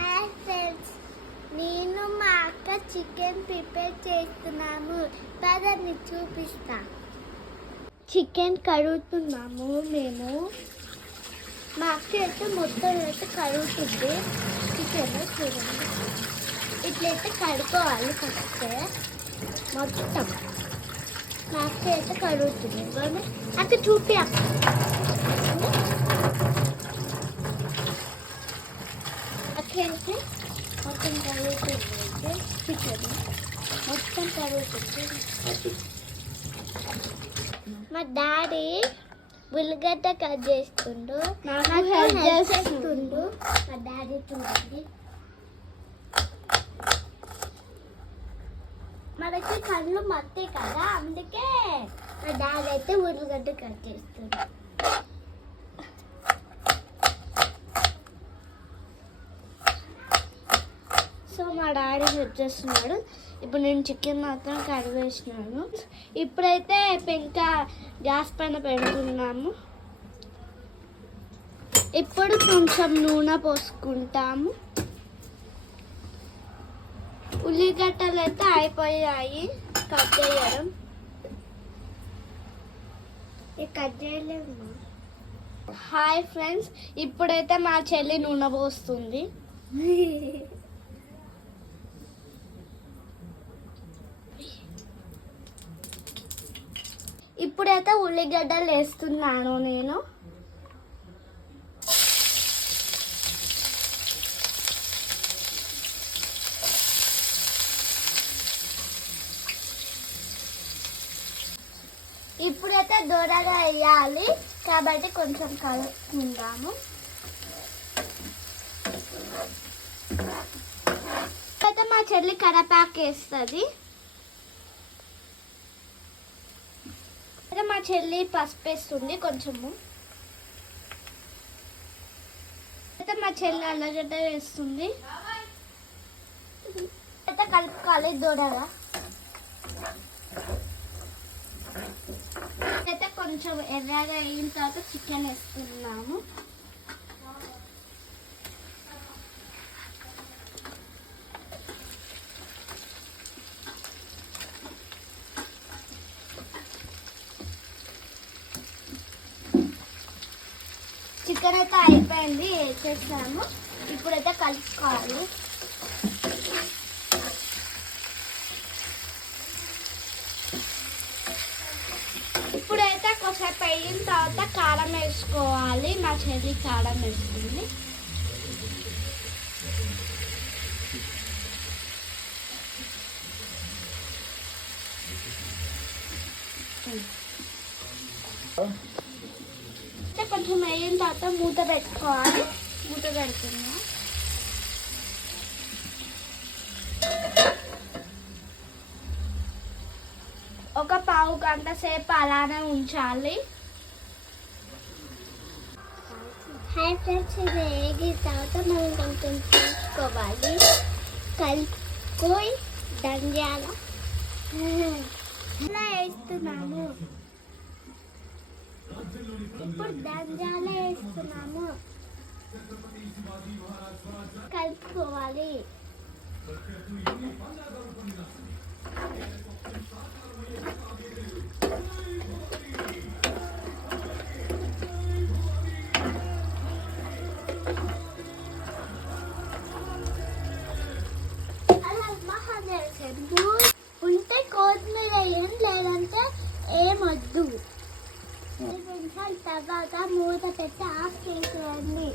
Hi friends, నేను మా అక్క చికెన్ ప్రిపేర్ చేస్తున్నాము. పదండి చూపిస్తా. చికెన్ కడుగుతున్నాము మేము. మా అక్క అయితే మొత్తం అయితే కడుగుతుంది చికెన్. చూడండి, ఇట్లయితే కడుక్కోవాలి ఫస్ట్ మొత్తం. మా అక్క అయితే కడుగుతుంది. అక్క చూపి అక్క. అయితే మొత్తం కడుగుతుంది చికెన్, మొత్తం కడుగుతుంది. మా డాడీ ఉల్లిగడ్డ కట్ చేస్తుండు, హెల్ప్ చేస్తుండు. మా డాడీ చూడండి, మనకి కళ్ళు మత్తే కదా, అందుకే మా డాడీ అయితే ఉల్లిగడ్డ కట్ చేస్తుండు. సో మా డాడీ హెల్ప్ చేస్తున్నాడు. ఇప్పుడు నేను చికెన్ మాత్రం కడిగేసినాను. ఇప్పుడైతే పెంక గ్యాస్ పైన పెడుతున్నాము. ఇప్పుడు కొంచెం నూనె పోసుకుంటాము. ఉల్లిగడ్డలు అయితే అయిపోయాయి కట్ చేయడం. కట్ చేయలేము. హాయ్ ఫ్రెండ్స్, ఇప్పుడైతే మా చెల్లి నూనె పోస్తుంది. ఇప్పుడైతే ఉల్లిగడ్డలు వేస్తున్నాను నేను. ఇప్పుడైతే దూరగా వేయాలి కాబట్టి కొంచెం కలుపుకుందాము. అయితే మా చెల్లి కరివేపాకు వేస్తుంది. మా చెల్లి పసుపు వేస్తుంది కొంచెము. అయితే మా చెల్లి అల్లగడ్డ వేస్తుంది. అయితే కలుపుకోవాలి దూరగా. అయితే కొంచెం ఎర్రగా అయిన తర్వాత చికెన్ వేస్తున్నాము. చికెన్ అయితే అయిపోయింది, వేసేసాము. ఇప్పుడైతే కలుపుకోవాలి. ఇప్పుడైతే కొద్దిసేపు అయిన తర్వాత కారం వేసుకోవాలి. మా చెల్లి కారం వేస్తుంది. కొంచెం అయిన తర్వాత మూత పెట్టుకోవాలి. మూత పెడుతున్నా. ఒక పావు గంట సేపు అలానే ఉంచాలి. హాయ్ ఫ్రెండ్స్, ఇది వేగిన తర్వాత మనం కొంచెం చూసుకోవాలి. కలుపుకొని ధనియాల ఇలా వేస్తున్నాము. ఇప్పుడు ధనియాల వేస్తున్నాము. కలుపుకోవాలి. ఉంటే కొత్తిమీర వేయండి, లేదంటే ఏమొద్దు. 10 నిమిషాల తర్వాత మూత పెట్టి ఆఫ్ చేసేయండి.